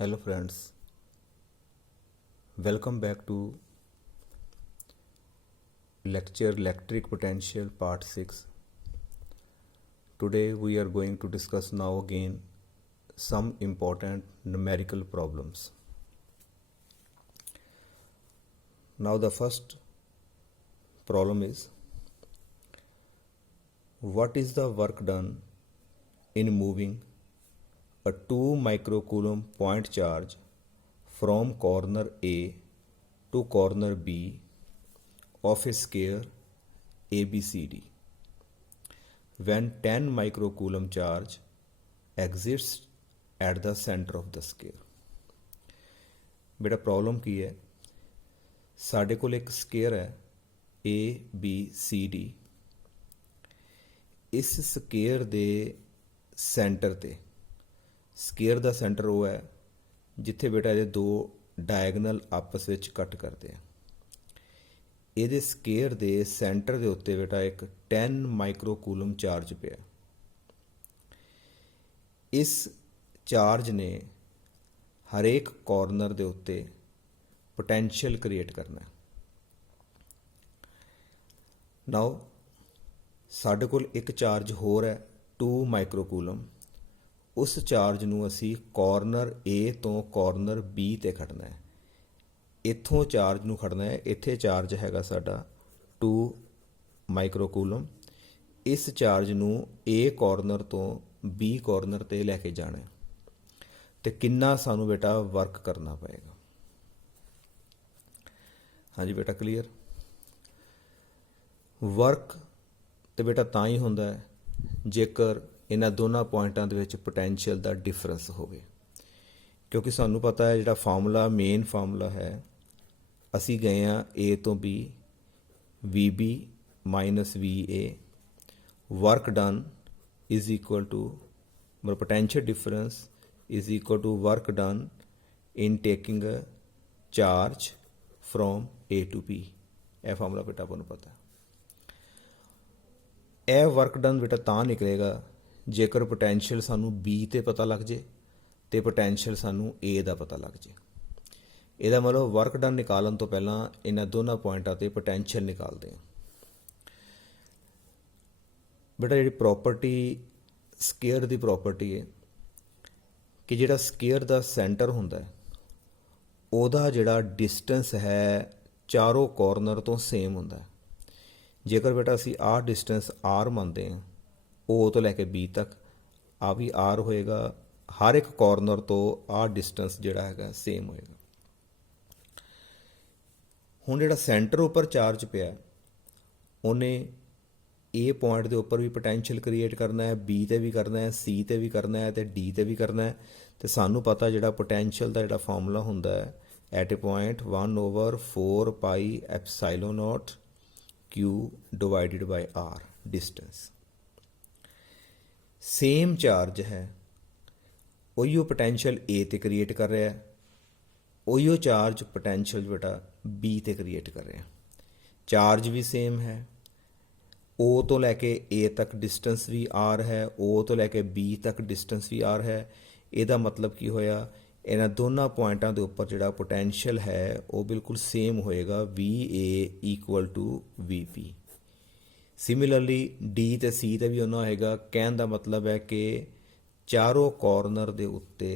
Hello friends, welcome back to lecture Electric Potential part 6. Today we are going to discuss now again some important numerical problems. Now the first problem is, what is the work done in moving a 2 microcoulomb point charge from corner A to corner B of a sphere ABCD when 10 microcoulomb charge exists at the center of the sphere. बेटा problem की है, साढ़े कोल एक square है ABCD। इस square दे centre ते square ਦਾ centre ਉਹ ਹੈ ਜਿੱਥੇ ਬੇਟਾ ਇਹਦੇ ਦੋ ਡਾਇਗਨਲ ਆਪਸ ਵਿੱਚ ਕੱਟ ਕਰਦੇ ਆ। ਇਹਦੇ ਸਕੇਅਰ ਦੇ ਸੈਂਟਰ ਦੇ ਉੱਤੇ ਬੇਟਾ ਇੱਕ 10 ਮਾਈਕਰੋਕੂਲਮ ਚਾਰਜ ਪਿਆ। ਇਸ ਚਾਰਜ ਨੇ ਹਰੇਕ ਕਾਰਨਰ ਦੇ ਉੱਤੇ ਪੋਟੈਂਸ਼ੀਅਲ ਕ੍ਰੀਏਟ ਕਰਨਾ ਹੈ। ਨਾਓ ਸਾਡੇ ਕੋਲ ਇੱਕ ਚਾਰਜ ਹੋਰ ਹੈ 2 ਮਾਈਕਰੋਕੂਲਮ। ਉਸ ਚਾਰਜ ਨੂੰ ਅਸੀਂ ਕਾਰਨਰ A ਤੋਂ ਕਾਰਨਰ B ਤੇ ਖੜਨਾ ਹੈ। ਇੱਥੋਂ ਚਾਰਜ ਨੂੰ ਖੜਨਾ ਹੈ, ਇੱਥੇ ਚਾਰਜ ਹੈਗਾ ਸਾਡਾ 2 ਮਾਈਕਰੋਕੂਲਮ। ਇਸ ਚਾਰਜ ਨੂੰ A ਕਾਰਨਰ ਤੋਂ B ਕਾਰਨਰ ਤੇ ਲੈ ਕੇ ਜਾਣਾ ਹੈ ਤੇ ਕਿੰਨਾ ਸਾਨੂੰ ਬੇਟਾ ਵਰਕ ਕਰਨਾ ਪਏਗਾ। ਹਾਂਜੀ ਬੇਟਾ ਕਲੀਅਰ। ਵਰਕ ਤੇ ਬੇਟਾ ਤਾਂ ਹੀ ਹੁੰਦਾ ਹੈ ਜੇਕਰ ਇਹਨਾਂ ਦੋਨਾਂ ਪੁਆਇੰਟਾਂ ਦੇ ਵਿੱਚ ਪੋਟੈਂਸ਼ੀਅਲ ਦਾ ਡਿਫਰੈਂਸ ਹੋਵੇ, ਕਿਉਂਕਿ ਸਾਨੂੰ ਪਤਾ ਹੈ ਜਿਹੜਾ ਫਾਰਮੂਲਾ ਮੇਨ ਫਾਰਮੂਲਾ ਹੈ, ਅਸੀਂ ਗਏ ਹਾਂ A ਤੋਂ B, VB minus VA, work done is equal to ਮਤਲਬ potential difference is equal to work done in taking a charge from A to B। ਇਹ ਫਾਰਮੂਲਾ ਬੇਟਾ ਆਪਾਂ ਨੂੰ ਪਤਾ। ਇਹ ਵਰਕ ਡਨ ਬੇਟਾ ਤਾਂ ਨਿਕਲੇਗਾ ਜੇਕਰ ਪੋਟੈਂਸ਼ੀਅਲ ਸਾਨੂੰ B ਤੇ ਪਤਾ ਲੱਗ ਜੇ ਤੇ ਪੋਟੈਂਸ਼ੀਅਲ ਸਾਨੂੰ A ਦਾ ਪਤਾ ਲੱਗ ਜੇ। ਇਹਦਾ ਮਤਲਬ ਵਰਕ ਡਨ ਨਿਕਾਲਣ ਤੋਂ ਪਹਿਲਾਂ ਇਹਨਾਂ ਦੋਨਾਂ ਪੁਆਇੰਟਾਂ ਤੇ ਪੋਟੈਂਸ਼ੀਅਲ ਨਿਕਾਲਦੇ ਹਾਂ। ਬੇਟਾ ਜਿਹੜੀ ਪ੍ਰੋਪਰਟੀ ਸਕੇਅਰ ਦੀ ਪ੍ਰੋਪਰਟੀ ਹੈ ਕਿ ਜਿਹੜਾ ਸਕੇਅਰ ਦਾ ਸੈਂਟਰ ਹੁੰਦਾ ਹੈ ਉਹਦਾ ਜਿਹੜਾ ਡਿਸਟੈਂਸ ਹੈ ਚਾਰੋਂ ਕਾਰਨਰ ਤੋਂ ਸੇਮ ਹੁੰਦਾ ਹੈ। ਜੇਕਰ ਬੇਟਾ ਅਸੀਂ ਆਹ ਡਿਸਟੈਂਸ R ਮੰਨਦੇ ਹਾਂ O ਤੋਂ ਲੈ ਕੇ B ਤੱਕ, ਆ ਵੀ R ਹੋਏਗਾ, ਹਰ ਇੱਕ ਕਾਰਨਰ ਤੋਂ ਆਹ ਡਿਸਟੈਂਸ ਜਿਹੜਾ ਹੈਗਾ ਸੇਮ ਹੋਏਗਾ। ਹੁਣ ਜਿਹੜਾ ਸੈਂਟਰ ਉੱਪਰ ਚਾਰਜ ਪਿਆ ਉਹਨੇ A ਪੁਆਇੰਟ ਦੇ ਉੱਪਰ ਵੀ ਪੋਟੈਂਸ਼ੀਅਲ ਕ੍ਰੀਏਟ ਕਰਨਾ ਹੈ, B ਤੇ ਵੀ ਕਰਨਾ ਹੈ, C ਤੇ ਵੀ ਕਰਨਾ ਹੈ ਤੇ D ਤੇ ਵੀ ਕਰਨਾ ਹੈ। ਤੇ ਸਾਨੂੰ ਪਤਾ ਜਿਹੜਾ ਪੋਟੈਂਸ਼ੀਅਲ ਦਾ ਜਿਹੜਾ ਫਾਰਮੂਲਾ ਹੁੰਦਾ ਹੈ at a point 1/4 pi epsilon naught Q divided by R distance. Same charge ਹੈ, ਉਹੀਓ ਪੋਟੈਂਸ਼ੀਅਲ A ਤੇ ਕ੍ਰੀਏਟ ਕਰ ਰਿਹਾ ਹੈ, ਉਹੀਓ ਚਾਰਜ ਪੋਟੈਂਸ਼ੀਅਲ ਬੇਟਾ B ਤੇ ਕ੍ਰੀਏਟ ਕਰ ਰਿਹਾ। ਚਾਰਜ ਵੀ ਸੇਮ ਹੈ, O ਤੋਂ ਲੈ ਕੇ A ਤੱਕ ਡਿਸਟੈਂਸ ਵੀ R ਹੈ, O ਤੋਂ ਲੈ ਕੇ B ਤੱਕ ਡਿਸਟੈਂਸ ਵੀ R ਹੈ। ਇਹਦਾ ਮਤਲਬ ਕੀ ਹੋਇਆ, ਇਹਨਾਂ ਦੋਨਾਂ ਪੁਆਇੰਟਾਂ ਦੇ ਉੱਪਰ ਜਿਹੜਾ ਪੋਟੈਂਸ਼ੀਅਲ ਹੈ ਉਹ ਬਿਲਕੁਲ ਸੇਮ ਹੋਏਗਾ, VA equal to VP। Similarly D ਤੇ C ਤੇ ਵੀ ਉਹਨਾਂ ਹੋਏਗਾ। ਕਹਿਣ ਦਾ ਮਤਲਬ ਹੈ ਕਿ ਚਾਰੋਂ ਕਾਰਨਰ ਦੇ ਉੱਤੇ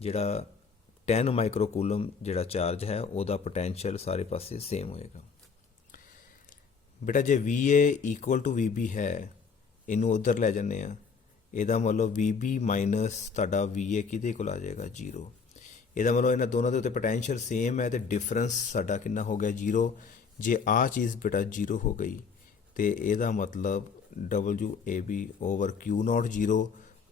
ਜਿਹੜਾ 10 ਮਾਈਕਰੋਕੂਲਮ ਜਿਹੜਾ ਚਾਰਜ ਹੈ ਉਹਦਾ ਪੋਟੈਂਸ਼ੀਅਲ ਸਾਰੇ ਪਾਸੇ ਸੇਮ ਹੋਏਗਾ। ਬੇਟਾ ਜੇ VA ਇਕੁਅਲ ਟੂ VB ਹੈ, ਇਹਨੂੰ ਉੱਧਰ ਲੈ ਜਾਂਦੇ ਹਾਂ, ਇਹਦਾ ਮਤਲਬ VB ਮਾਈਨਸ ਤੁਹਾਡਾ VA ਕਿਹਦੇ ਕੋਲ ਆ ਜਾਏਗਾ 0। ਇਹਦਾ ਮਤਲਬ ਇਹਨਾਂ ਦੋਨਾਂ ਦੇ ਉੱਤੇ ਪੋਟੈਂਸ਼ੀਅਲ ਸੇਮ ਹੈ ਤੇ ਡਿਫਰੈਂਸ ਸਾਡਾ ਕਿੰਨਾ ਹੋ ਗਿਆ 0। ਜੇ ਆਹ ਚੀਜ਼ ਬੇਟਾ 0 ਹੋ ਗਈ ਤੇ ਇਹਦਾ ਮਤਲਬ WAB ਓਵਰ Q0 0।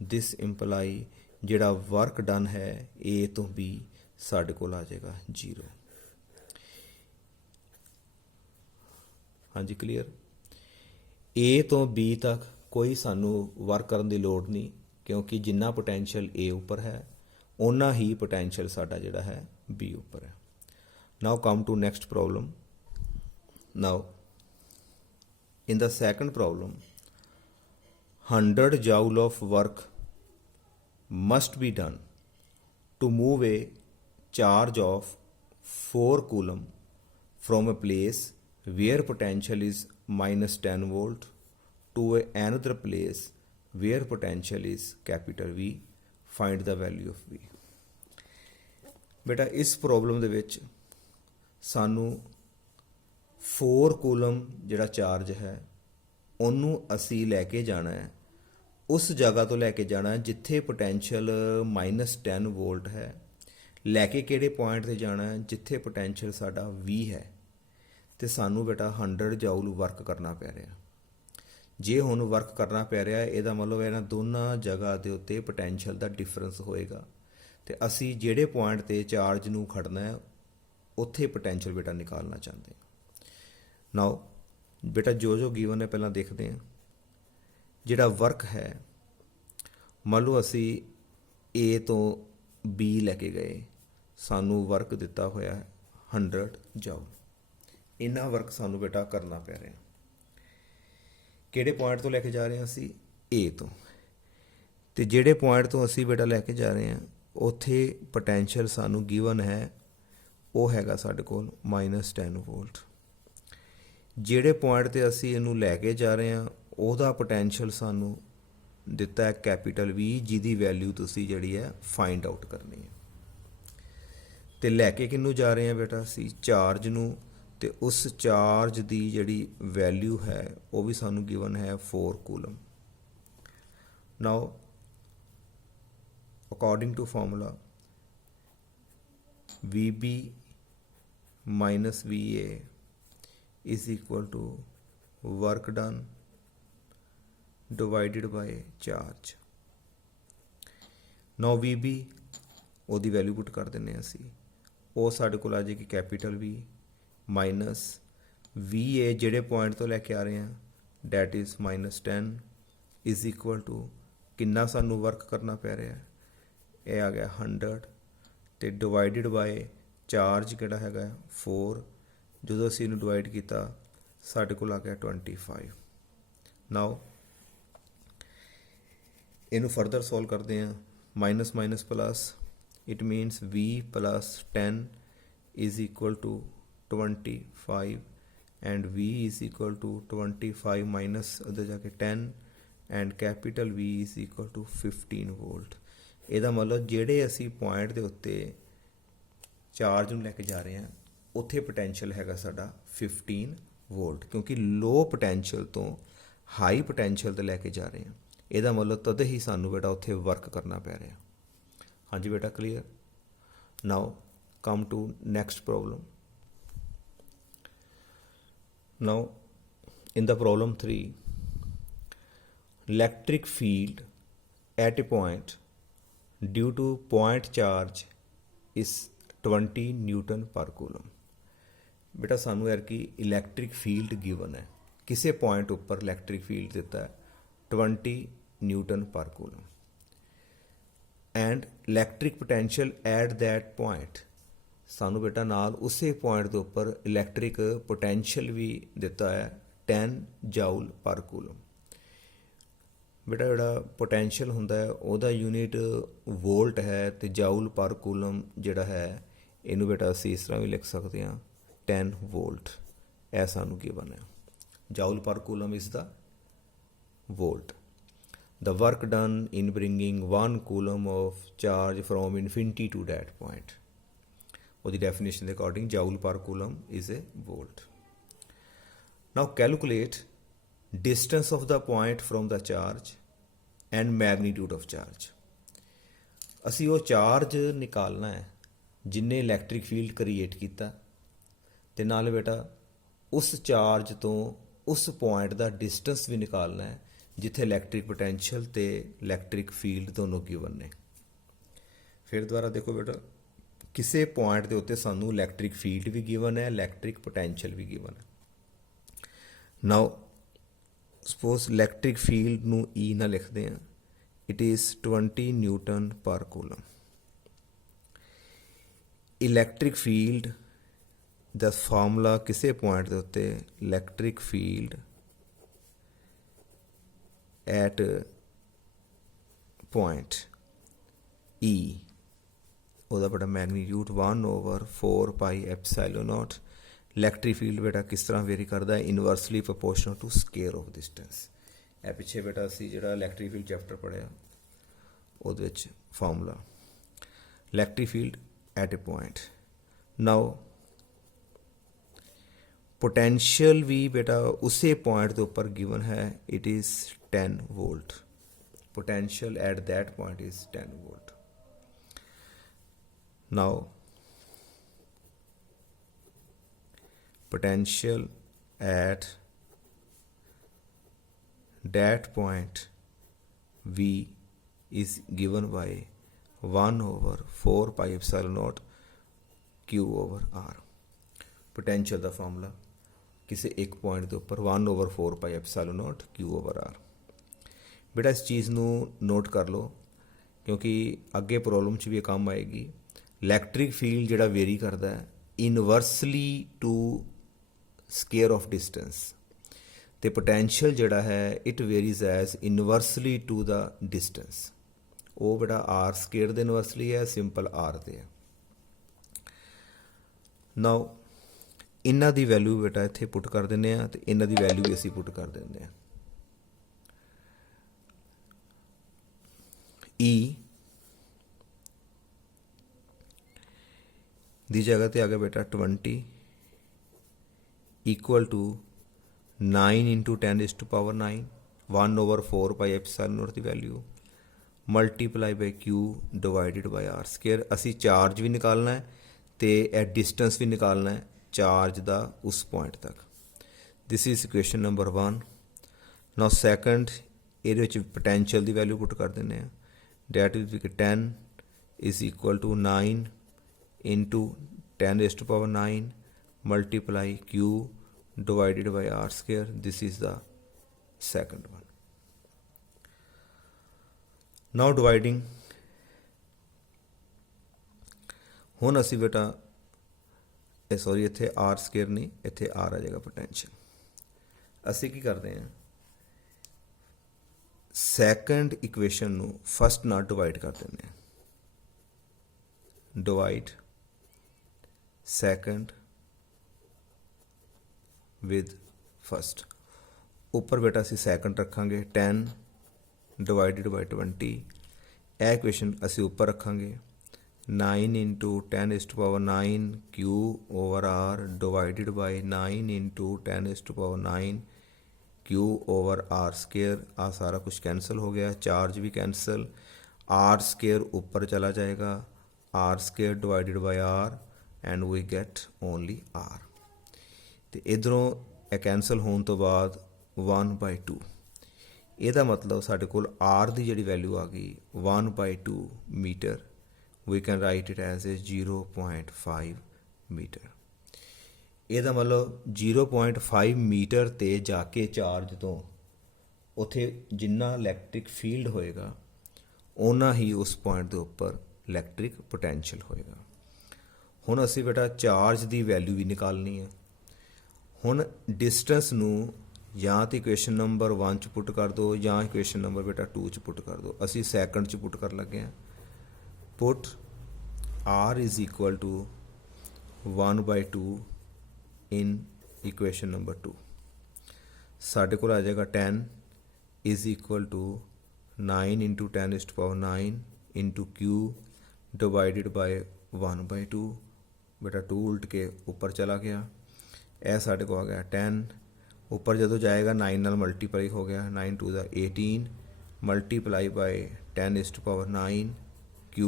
ਦਿਸ ਇੰਪਲਾਈ ਜਿਹੜਾ ਵਰਕ ਡਨ ਹੈ A ਤੋਂ B ਸਾਡੇ ਕੋਲ ਆ ਜਾਏਗਾ 0। ਹਾਂਜੀ ਕਲੀਅਰ। A ਤੋਂ B ਤੱਕ ਕੋਈ ਸਾਨੂੰ ਵਰਕ ਕਰਨ ਦੀ ਲੋੜ ਨਹੀਂ, ਕਿਉਂਕਿ ਜਿੰਨਾ ਪੋਟੈਂਸ਼ੀਅਲ A ਉੱਪਰ ਹੈ ਓਨਾ ਹੀ ਪੋਟੈਂਸ਼ੀਅਲ ਸਾਡਾ ਜਿਹੜਾ ਹੈ B ਉੱਪਰ ਹੈ। Now come to next problem. Now in the second problem, 100 joule of work must be done to move a charge of 4 coulomb from a place where potential is minus 10 volt to another place where potential is capital V. Find the value of V. ਬੇਟਾ ਇਸ problem ਦੇ ਵਿੱਚ ਸਾਨੂੰ 4 coulomb ਜਿਹੜਾ charge ਹੈ ਉਹਨੂੰ ਅਸੀਂ ਲੈ ਕੇ ਜਾਣਾ ਹੈ, ਉਸ ਜਗ੍ਹਾ ਤੋਂ ਲੈ ਕੇ ਜਾਣਾ ਜਿੱਥੇ ਪੋਟੈਂਸ਼ੀਅਲ -10 ਵੋਲਟ ਹੈ। ਲੈ ਕੇ ਕਿਹੜੇ ਪੁਆਇੰਟ ਤੇ ਜਾਣਾ ਹੈ? ਜਿੱਥੇ ਪੋਟੈਂਸ਼ੀਅਲ ਸਾਡਾ 20 ਹੈ ਤੇ ਸਾਨੂੰ ਬੇਟਾ 100 ਜਾਊਲ ਵਰਕ ਕਰਨਾ ਪੈ ਰਿਹਾ। ਜੇ ਹੁਣ ਵਰਕ ਕਰਨਾ ਪੈ ਰਿਹਾ ਇਹਦਾ ਮਤਲਬ ਇਹਨਾਂ ਦੋਨਾਂ ਜਗ੍ਹਾ ਦੇ ਉੱਤੇ ਪੋਟੈਂਸ਼ੀਅਲ ਦਾ ਡਿਫਰੈਂਸ ਹੋਏਗਾ ਤੇ ਅਸੀਂ ਜਿਹੜੇ ਪੁਆਇੰਟ ਤੇ ਚਾਰਜ ਨੂੰ ਖੜਨਾ ਹੈ ਉੱਥੇ ਪੋਟੈਂਸ਼ੀਅਲ ਬੇਟਾ ਨਿਕਾਲਣਾ ਚਾਹੁੰਦੇ ਹਾਂ। ਨਾਓ ਬੇਟਾ ਜੋ ਗਿਵਨ ਹੈ ਪਹਿਲਾਂ ਦੇਖਦੇ ਹਾਂ। ਜਿਹੜਾ ਵਰਕ ਹੈ ਮੰਨ ਲਓ ਅਸੀਂ A ਤੋਂ B ਲੈ ਕੇ ਗਏ, ਸਾਨੂੰ ਵਰਕ ਦਿੱਤਾ ਹੋਇਆ ਹੈ 100 ਜਾਊਲ। ਇੰਨਾ ਵਰਕ ਸਾਨੂੰ ਬੇਟਾ ਕਰਨਾ ਪੈ ਰਿਹਾ। ਕਿਹੜੇ ਪੁਆਇੰਟ ਤੋਂ ਲੈ ਕੇ ਜਾ ਰਹੇ ਹਾਂ ਅਸੀਂ? A ਤੋਂ। ਤੇ ਜਿਹੜੇ ਪੁਆਇੰਟ ਤੋਂ ਅਸੀਂ ਬੇਟਾ ਲੈ ਕੇ ਜਾ ਰਹੇ ਹਾਂ ਉੱਥੇ ਪੋਟੈਂਸ਼ੀਅਲ ਸਾਨੂੰ ਗਿਵਨ ਹੈ ਉਹ ਹੈਗਾ ਸਾਡੇ ਕੋਲ -10 ਵੋਲਟ। ਜਿਹੜੇ ਪੁਆਇੰਟ ਤੇ ਅਸੀਂ ਇਹਨੂੰ ਲੈ ਕੇ ਜਾ ਰਹੇ ਹਾਂ ਉਹਦਾ ਪੋਟੈਂਸ਼ੀਅਲ ਸਾਨੂੰ ਦਿੱਤਾ ਹੈ ਕੈਪੀਟਲ V, ਜਿਹਦੀ ਵੈਲਿਊ ਤੁਸੀਂ ਜਿਹੜੀ ਹੈ ਫਾਈਂਡ ਆਊਟ ਕਰਨੀ ਹੈ। ਤੇ ਲੈ ਕੇ ਕਿਹਨੂੰ ਜਾ ਰਹੇ ਹਾਂ ਬੇਟਾ? ਅਸੀਂ ਚਾਰਜ ਨੂੰ, ਤੇ ਉਸ ਚਾਰਜ ਦੀ ਜਿਹੜੀ ਵੈਲਿਊ ਹੈ ਉਹ ਵੀ ਸਾਨੂੰ ਗਿਵਨ ਹੈ 4 coulomb. Now according to formula VB minus VA is equal to work done divided by charge. Now VB ਉਹਦੀ ਵੈਲਿਊ ਪੁੱਟ ਕਰ ਦਿੰਦੇ ਹਾਂ ਅਸੀਂ, ਉਹ ਸਾਡੇ ਕੋਲ ਆ ਜਾਏਗੀ ਕੈਪੀਟਲ V ਮਾਈਨਸ VA ਜਿਹੜੇ ਪੁਆਇੰਟ ਤੋਂ ਲੈ ਕੇ ਆ ਰਹੇ ਹਾਂ that is -10 is equal to ਕਿੰਨਾ ਸਾਨੂੰ ਵਰਕ ਕਰਨਾ ਪੈ ਰਿਹਾ? ਇਹ ਆ ਗਿਆ 100 ਤੇ ਡਿਵਾਈਡਡ ਬਾਏ ਚਾਰਜ ਕਿਹੜਾ ਹੈਗਾ 4। ਜਦੋਂ ਅਸੀਂ ਇਹਨੂੰ ਡਿਵਾਈਡ ਕੀਤਾ ਸਾਡੇ ਕੋਲ ਆ ਗਿਆ 25। ਨਾਓ ਇਹਨੂੰ ਫਰਦਰ ਸੋਲਵ ਕਰਦੇ ਹਾਂ। Minus minus plus, it means V plus 10 is equal to 25 and V is equal to 25 minus ਉੱਧਰ ਜਾ ਕੇ 10 and capital V is equal to 15 volt। ਇਹਦਾ ਮਤਲਬ ਜਿਹੜੇ ਅਸੀਂ ਪੁਆਇੰਟ ਦੇ ਉੱਤੇ ਚਾਰਜ ਨੂੰ ਲੈ ਕੇ ਜਾ ਰਹੇ ਹਾਂ ਉੱਥੇ ਪੋਟੈਂਸ਼ੀਅਲ ਹੈਗਾ ਸਾਡਾ 15 ਵੋਲਟ, ਕਿਉਂਕਿ ਲੋ ਪੋਟੈਂਸ਼ੀਅਲ ਤੋਂ ਹਾਈ ਪੋਟੈਂਸ਼ੀਅਲ ਤੇ ਲੈ ਕੇ ਜਾ ਰਹੇ ਹਾਂ। ਇਹਦਾ ਮਤਲਬ ਤਦ ਹੀ ਸਾਨੂੰ ਬੇਟਾ ਉੱਥੇ ਵਰਕ ਕਰਨਾ ਪੈ ਰਿਹਾ। ਹਾਂਜੀ ਬੇਟਾ clear. Now come to next problem. Now in the problem 3, electric field at a point due to point charge is 20 Newton per coulomb। ਬੇਟਾ ਸਾਨੂੰ ਯਾਰ ਕਿ ਇਲੈਕਟ੍ਰਿਕ ਫੀਲਡ ਗਿਵਨ ਹੈ, ਕਿਸੇ ਪੁਆਇੰਟ ਉੱਪਰ ਇਲੈਕਟ੍ਰਿਕ ਫੀਲਡ ਦਿੱਤਾ ਹੈ 20 Newton per coulomb and electric potential at that point. ਸਾਨੂੰ ਬੇਟਾ ਨਾਲ ਉਸੇ ਪੁਆਇੰਟ ਦੇ ਉੱਪਰ ਇਲੈਕਟ੍ਰਿਕ ਪੋਟੈਂਸ਼ੀਅਲ ਵੀ ਦਿੱਤਾ ਹੈ 10 ਜਾਊਲ ਪਰ ਕੂਲਮ। ਬੇਟਾ ਜਿਹੜਾ ਪੋਟੈਂਸ਼ੀਅਲ ਹੁੰਦਾ ਹੈ ਉਹਦਾ ਯੂਨਿਟ ਵੋਲਟ ਹੈ ਤੇ ਜਾਊਲ ਪਰ ਕੂਲਮ ਜਿਹੜਾ ਹੈ ਇਹਨੂੰ ਬੇਟਾ ਅਸੀਂ ਇਸ ਤਰ੍ਹਾਂ ਵੀ ਲਿਖ ਸਕਦੇ ਹਾਂ 10 ਵੋਲਟ। ਇਹ ਸਾਨੂੰ ਗਿਵਨ ਹੈ। Joule per coulomb is the volt. The work done in bringing 1 coulomb of charge from infinity to that point। or the definition according joule per coulomb is a volt। Now calculate distance of the point from the charge and magnitude of charge। ਅਸੀਂ ਉਹ charge ਨਿਕਾਲਣਾ ਹੈ ਜਿੰਨੇ electric field create ਕੀਤਾ ਤੇ ਨਾਲ ਬੇਟਾ ਉਸ charge ਤੋਂ ਉਸ ਪੁਆਇੰਟ ਦਾ ਡਿਸਟੈਂਸ ਵੀ ਨਿਕਾਲਣਾ ਹੈ ਜਿੱਥੇ ਇਲੈਕਟ੍ਰਿਕ ਪੋਟੈਂਸ਼ੀਅਲ ਤੇ ਇਲੈਕਟ੍ਰਿਕ ਫੀਲਡ ਦੋਨੋਂ ਗਿਵਨ ਨੇ। ਫਿਰ ਦੁਬਾਰਾ ਦੇਖੋ ਬੇਟਾ, ਕਿਸੇ ਪੁਆਇੰਟ ਦੇ ਉੱਤੇ ਸਾਨੂੰ ਇਲੈਕਟ੍ਰਿਕ ਫੀਲਡ ਵੀ ਗਿਵਨ ਹੈ, ਇਲੈਕਟ੍ਰਿਕ ਪੋਟੈਂਸ਼ੀਅਲ ਵੀ ਗਿਵਨ ਹੈ। ਨਾਓ ਸਪੋਜ਼ ਇਲੈਕਟ੍ਰਿਕ ਫੀਲਡ ਨੂੰ E ਨਾਲ ਲਿਖਦੇ ਹਾਂ, it is 20 newton per coulomb. Electric field ਦਾ ਫਾਰਮੂਲਾ ਕਿਸੇ ਪੁਆਇੰਟ ਦੇ ਉੱਤੇ electric field at point E ਉਹਦਾ ਬੇਟਾ magnitude 1/4 pi epsilon naught. Electric field ਬੇਟਾ ਕਿਸ ਤਰ੍ਹਾਂ ਵੇਰੀ ਕਰਦਾ ਹੈ, inversely proportional to square of distance. ਇਹ ਪਿੱਛੇ ਬੇਟਾ ਅਸੀਂ ਜਿਹੜਾ ਇਲੈਕਟ੍ਰਿਕ ਫੀਲਡ ਚੈਪਟਰ ਪੜ੍ਹਿਆ ਉਹਦੇ ਵਿੱਚ formula electric field at a point. Now potential भी बेटा उसे पॉइंट के ऊपर गिवन है, it is 10 volt. Potential at that point is 10 volt. Now potential at that point V is given by 1/4 pi epsilon naught Q over R। Potential का formula किसी एक point के उपर 1/4 pi epsilon naught Q over R। बेटा इस चीज़ को note कर लो क्योंकि अगे प्रॉब्लम च भी काम आएगी। इलैक्ट्रिक फील्ड जिहड़ा वेरी करता है inversely to square of distance, तो पोटेंशियल जिहड़ा है it varies as inversely to the distance. वो बेटा आर स्केयर दे इनवर्सली है, सिंपल आर दे है। नाउ इन्हां दी वैल्यू बेटा इत्थे पुट कर दिंदे आ ते इन्हां दी वैल्यू भी असीं पुट कर दिंदे आ। ई दी जगह ते आ गया बेटा 20 equal to 9 × 10⁻⁹ 1/4 pi epsilon naught की value multiply by Q divided by R square. असी चार्ज भी निकालना है तो यह डिस्टेंस भी निकालना है चार्ज का उस पॉइंट तक। This is equation number 1। Now second ये पोटेंशियल की वैल्यू पुट कर देने, that is 10 is equal to 9 × 10⁻⁹ multiply Q divided by R square. This is the second one. Now dividing हुण असी बेटा सॉरी इत्थे आर स्केयर नहीं, इत्थे आर आ जाएगा पोटेंशियल। असी की करते हैं सैकेंड इक्वेशन नू फस्ट नाल डिवाइड कर देंगे। Divide second with first. ऊपर बेटा असी सैकेंड रखांगे 10 डिवाइडेड बाई 20। यह इक्वेशन असी ऊपर रखांगे 9 × 10⁻⁹ Q over R divided by 9 × 10⁻⁹ Q over R square. आ सारा कुछ कैंसल हो गया, चार्ज भी कैंसल, R स्केयर ऊपर चला जाएगा, R square divided by R and we get only R। तो इधरों यह कैंसल होने तो बाद 1/2। यदा मतलब साढ़े कोल R की जी वैल्यू आ गई 1/2 metre. we can write it as a 0.5 metre. ਇਹਦਾ मतलब 0.5 मीटर ਤੇ ਜਾ ਕੇ ਚਾਰਜ ਤੋਂ ਉੱਥੇ ਜਿੰਨਾ ਇਲੈਕਟ੍ਰਿਕ ਫੀਲਡ ਹੋਏਗਾ ਉਹਨਾਂ ਹੀ ਉਸ ਪੁਆਇੰਟ ਦੇ ਉੱਪਰ ਇਲੈਕਟ੍ਰਿਕ ਪੋਟੈਂਸ਼ੀਅਲ ਹੋਏਗਾ। ਹੁਣ ਅਸੀਂ ਬੇਟਾ ਚਾਰਜ ਦੀ ਵੈਲਿਊ ਵੀ ਨਿਕਾਲਣੀ ਹੈ। ਹੁਣ ਡਿਸਟੈਂਸ ਨੂੰ ਜਾਂ ਤਾਂ ਇਕੁਏਸ਼ਨ ਨੰਬਰ 1 ਚ ਪੁੱਟ ਕਰ ਦਿਓ ਜਾਂ ਇਕੁਏਸ਼ਨ ਨੰਬਰ ਬੇਟਾ 2 ਚ ਪੁੱਟ ਕਰ ਦਿਓ। ਅਸੀਂ ਸੈਕਿੰਡ ਚ ਪੁੱਟ ਕਰਨ ਲੱਗੇ ਹਾਂ। Put R is equal to 1/2 in equation number 2। साढ़े को आ जाएगा 10 is equal to 9 × 10⁻⁹ into Q divided by 1/2। बेटा 2 उल्ट के ऊपर चला गया। यह साढ़े को आ गया 10 ऊपर जो जाएगा 9 नाल मल्टीप्लाई हो गया, 9 × 2 = 18 मल्टीप्लाई बाय 10⁻⁹ Q।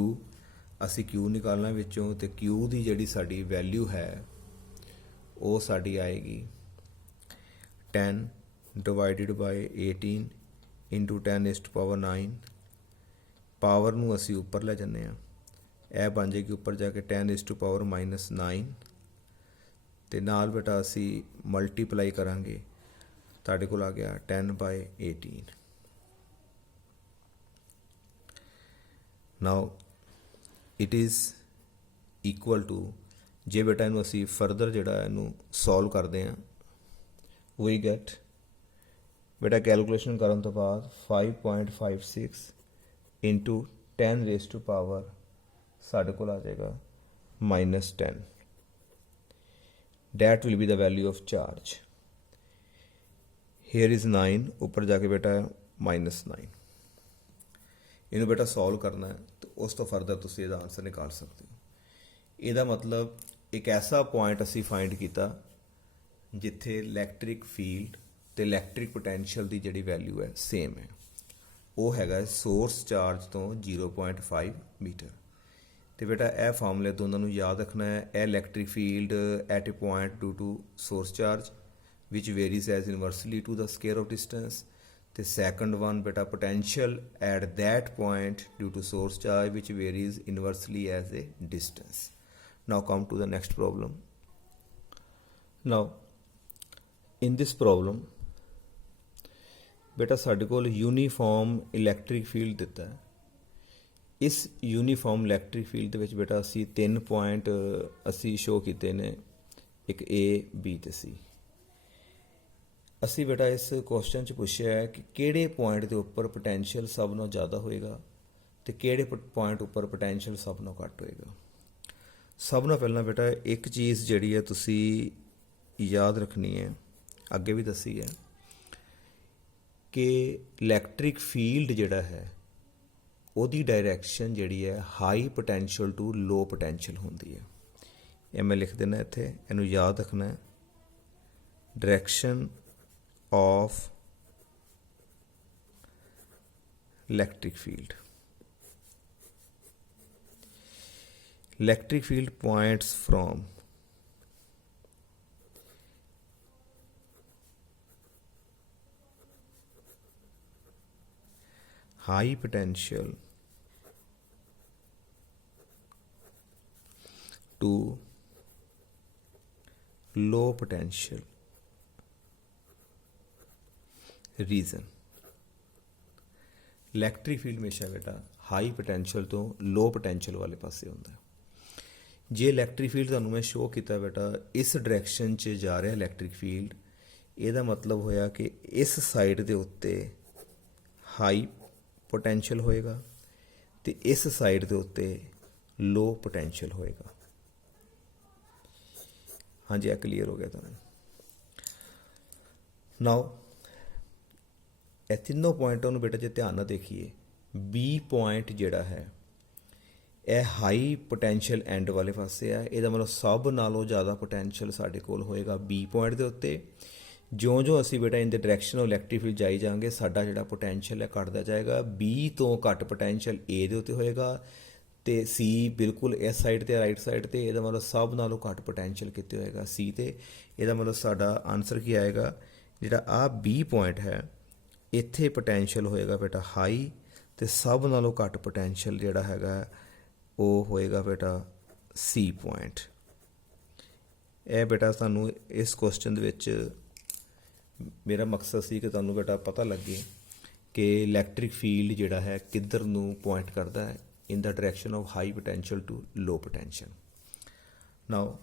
असी Q निकालना विचों तो Q की जी साड़ी वैल्यू है वो साड़ी आएगी 10 डिवाइडेड बाय 18 × 10⁻⁹। पावर नू असी उपर ले जाने, यह बन जाएगी उपर जाके 10⁻⁻⁹ ते नाल बेटा असी मल्टीप्लाई करांगे, तुहाडे कोल आ गया 10/18। Now it is equal to जे बेटा इनू असी फरदर जिहड़ा इनू सॉल्व करते हैं वी गेट बेटा कैलकुलेशन करने तो बाद 5.56 × 10⁻⁶ साढ़े कोल आ जाएगा -10। That will be the value of charge. Here is 9, ऊपर जाके बेटा -9। ਇਹਨੂੰ बेटा सॉल्व करना है तो उस तो फर्दर तुम इसका आंसर निकाल सकते हो। ਇਹਦਾ मतलब एक ऐसा पॉइंट असी फाइंड किया जिथे इलैक्ट्रिक फील्ड तो इलैक्ट्रिक पोटैंशियल की जी वैल्यू है सेम है। वो हैगा सोर्स चार्ज तो 0.5 मीटर। तो बेटा यह फार्मूले दोनों याद रखना है। यह electric field at a point due to source charge which varies as inversely to the square of distance. तो सैकंड वन बेटा potential at that point due to source charge which varies inversely as a distance. Now come to the next problem. Now in this problem बेटा साढ़े कोल uniform electric field दिता है। इस uniform electric field दे विच बेटा असी 3 पॉइंट असी शो किए ने, एक ए बी ते सी। असी बेटा इस क्वेश्चन च पूछा है कि किहड़े पॉइंट के उपर पोटैंशियल सब नालों ज़्यादा होएगा तो किहड़े पॉइंट उपर पोटैंशियल सब नालों घट होएगा। सब नालों पहला बेटा एक चीज़ जिहड़ी है तुसी याद रखनी है, अगे भी दसी है कि इलैक्ट्रिक फील्ड जिहड़ा है ਉਹਦੀ डायरैक्शन जिहड़ी है high potential to low potential होंदी है। ये मैं लिख देना इत्थे, इहनूं याद रखना है। Direction of electric field. Electric field points from high potential to low potential region. Electric field हमेशा बेटा हाई पोटेंशियल तो लो पोटेंशियल वाले पासे होंदा है। जे इलैक्ट्रिक फील्ड तुहानूं मैं शो किया बेटा इस डायरैक्शन च जा रहा इलैक्ट्रिक फील्ड, ਇਹਦਾ मतलब होया कि इस साइड के उत्ते हाई पोटैंशियल होएगा तो इस साइड के उत्ते लो पोटैंशियल होएगा। हाँ जी, क्लीयर हो गया तुहानूं। नाउ ये तीनों पॉइंटों में बेटा जो ध्यान नाल देखिए, बी पॉइंट जिहड़ा है यह हाई पोटैंशियल एंड वाले पासे है। ਇਹਦਾ मतलब सब नालों ज़्यादा पोटैंशियल साडे कोल होएगा बी पॉइंट के उत्ते। ज्यों ज्यों असी बेटा इन the direction of electric field जाई जाएंगे साडा जिहड़ा पोटैंशियल है घटदा जाएगा। बी तो घट पोटैंशियल ए दे उत्ते होएगा तो सी बिल्कुल इस साइड ते राइट साइड ते। ਇਹਦਾ मतलब सब नालों घट पोटैंशियल कित्ते होएगा सी ते। ਇਹਦਾ मतलब साडा आंसर की आएगा जिहड़ा आ बी पॉइंट है इत्थे पोटैंशियल होएगा बेटा हाई तो सब नालों घट पोटैंशियल जिहड़ा हैगा वो होएगा बेटा सी पॉइंट। यह बेटा सानू इस क्वेश्चन दे विच मेरा मकसद सी कि तुहानूं बेटा पता लगे कि इलैक्ट्रिक फील्ड जिहड़ा है किधर नूं पॉइंट करता है in the direction of high potential to low potential. Now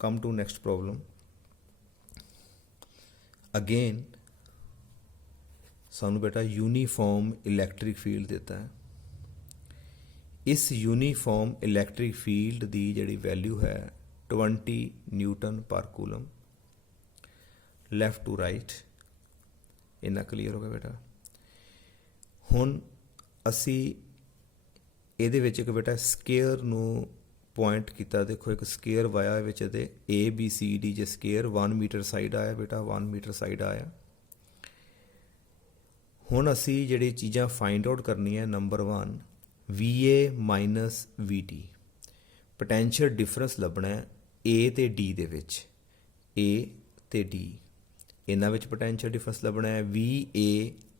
come to next problem. Again सानू बेटा यूनीफॉर्म इलैक्ट्रिक फील्ड देता है। इस यूनीफॉर्म इलैक्ट्रिक फील्ड की जिहड़ी वैल्यू है 20 न्यूटन पर कूलम। लैफ्ट टू राइट इन्ना क्लीयर हो गया बेटा। हुण असी ਇਹਦੇ ਵਿੱਚ एक बेटा स्केयर ਨੂੰ पॉइंट किया। देखो एक स्केयर वाया विच ते ए बी सी डी जे स्केयर 1 मीटर साइड आया बेटा 1 मीटर साइड आया। हुण असी जिहड़ी चीज़ां फाइंड आउट करनी है number 1 V A minus V T potential difference लभना है ए ते डी दे विच। ए ते डी इन्हां विच पोटैंशियल डिफरेंस लभना है। वी ए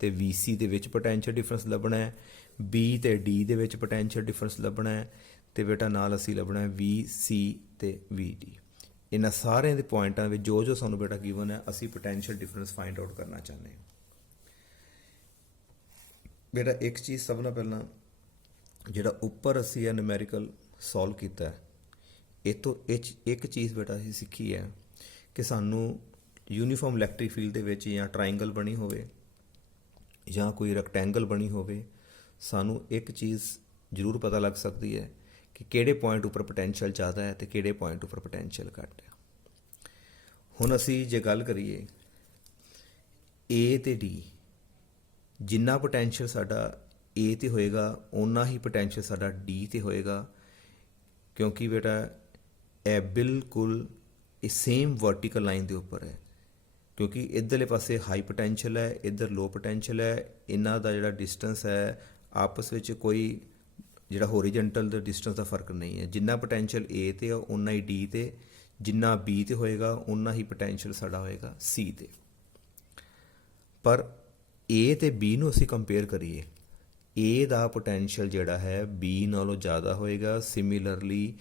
ते वी सी दे विच पोटैंशियल डिफरेंस लभना है। बी ते डी दे विच पोटैंशियल डिफरेंस लभना है तो बेटा नाल असी लभना है वी सी ते वी डी। इन्हां सारे दे पॉइंटां विच जो जो सानूं बेटा गिवन है असी पोटैंशियल डिफरेंस फाइंड आउट करना चाहते हैं। बेटा एक चीज़ सब नाल पहलां जिहड़ा उपर असी न्यूमेरिकल सॉल्व किया है ये तो एक चीज़ बेटा असीं सीखी है कि सानू यूनीफॉर्म इलैक्ट्रिक फील्ड दे विच जां ट्राइंगल बनी होवे जां कोई रैक्टेंगल बनी होवे सानू एक चीज़ ਜ਼ਰੂਰ ਪਤਾ ਲੱਗ ਸਕਦੀ ਹੈ ਕਿ ਕਿਹੜੇ ਪੁਆਇੰਟ ਉੱਪਰ ਪੋਟੈਂਸ਼ੀਅਲ ਜ਼ਿਆਦਾ ਹੈ ਤੇ ਕਿਹੜੇ ਪੁਆਇੰਟ ਉੱਪਰ ਪੋਟੈਂਸ਼ੀਅਲ ਘੱਟ ਹੈ। ਹੁਣ ਅਸੀਂ ਜੇ ਗੱਲ ਕਰੀਏ A ਤੇ D, ਜਿੰਨਾ ਪੋਟੈਂਸ਼ੀਅਲ ਸਾਡਾ A ਤੇ ਹੋਏਗਾ ਓਨਾ ਹੀ ਪੋਟੈਂਸ਼ੀਅਲ ਸਾਡਾ D ਤੇ ਹੋਏਗਾ, ਕਿਉਂਕਿ ਬੇਟਾ ਇਹ ਬਿਲਕੁਲ ਇਹ ਸੇਮ ਵਰਟੀਕਲ ਲਾਈਨ ਦੇ ਉੱਪਰ ਹੈ। ਕਿਉਂਕਿ ਇੱਧਰਲੇ ਪਾਸੇ ਹਾਈ ਪੋਟੈਂਸ਼ੀਅਲ ਹੈ, ਇੱਧਰ ਲੋ ਪੋਟੈਂਸ਼ੀਅਲ ਹੈ। ਇਹਨਾਂ ਦਾ ਜਿਹੜਾ ਡਿਸਟੈਂਸ ਹੈ ਆਪਸ ਵਿੱਚ ਕੋਈ ਜਿਹੜਾ ਹੋਰੀਜੈਂਟਲ ਦੇ ਡਿਸਟੈਂਸ ਦਾ ਫਰਕ ਨਹੀਂ ਹੈ। ਜਿੰਨਾ ਪੋਟੈਂਸ਼ੀਅਲ A ਤੇ ਆ ਓਨਾ ਹੀ D ਤੇ, ਜਿੰਨਾ B ਤੇ ਹੋਏਗਾ ਓਨਾ ਹੀ ਪੋਟੈਂਸ਼ੀਅਲ ਸਾਡਾ ਹੋਏਗਾ C ਤੇ। ਪਰ A ਤੇ B ਨੂੰ ਅਸੀਂ ਕੰਪੇਅਰ ਕਰੀਏ, A ਦਾ ਪੋਟੈਂਸ਼ੀਅਲ ਜਿਹੜਾ ਹੈ B ਨਾਲੋਂ ਜ਼ਿਆਦਾ ਹੋਏਗਾ। ਸਿਮਿਲਰਲੀ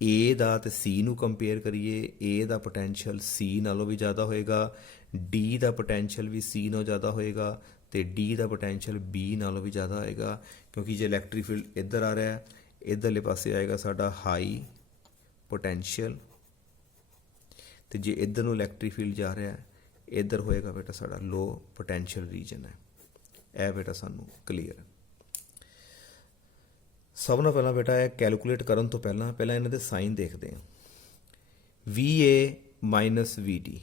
A ਦਾ ਤੇ C ਨੂੰ ਕੰਪੇਅਰ ਕਰੀਏ, A ਦਾ ਪੋਟੈਂਸ਼ੀਅਲ C ਨਾਲੋਂ ਵੀ ਜ਼ਿਆਦਾ ਹੋਏਗਾ, D ਦਾ ਪੋਟੈਂਸ਼ੀਅਲ ਵੀ C ਨਾਲੋਂ ਜ਼ਿਆਦਾ ਹੋਏਗਾ ਤੇ D ਦਾ ਪੋਟੈਂਸ਼ੀਅਲ B ਨਾਲੋਂ ਵੀ ਜ਼ਿਆਦਾ ਹੋਏਗਾ। ਕਿਉਂਕਿ ਜੇ ਇਲੈਕਟ੍ਰਿਕ ਫੀਲਡ ਇੱਧਰ ਆ ਰਿਹਾ, ਇੱਧਰਲੇ ਪਾਸੇ ਆਏਗਾ ਸਾਡਾ ਹਾਈ ਪੋਟੈਂਸ਼ੀਅਲ, ਤੇ ਜੇ ਇੱਧਰ ਨੂੰ ਇਲੈਕਟ੍ਰਿਕ ਫੀਲਡ ਜਾ ਰਿਹਾ ਇੱਧਰ ਹੋਏਗਾ ਬੇਟਾ ਸਾਡਾ ਲੋ ਪੋਟੈਂਸ਼ੀਅਲ ਰੀਜਨ ਹੈ। ਇਹ ਬੇਟਾ ਸਾਨੂੰ ਕਲੀਅਰ ਹੈ। ਸਭ ਨਾਲੋਂ ਪਹਿਲਾਂ ਬੇਟਾ ਇਹ ਕੈਲਕੂਲੇਟ ਕਰਨ ਤੋਂ ਪਹਿਲਾਂ ਇਹਨਾਂ ਦੇ ਸਾਈਨ ਦੇਖਦੇ ਹਾਂ। VA ਮਾਈਨਸ VD,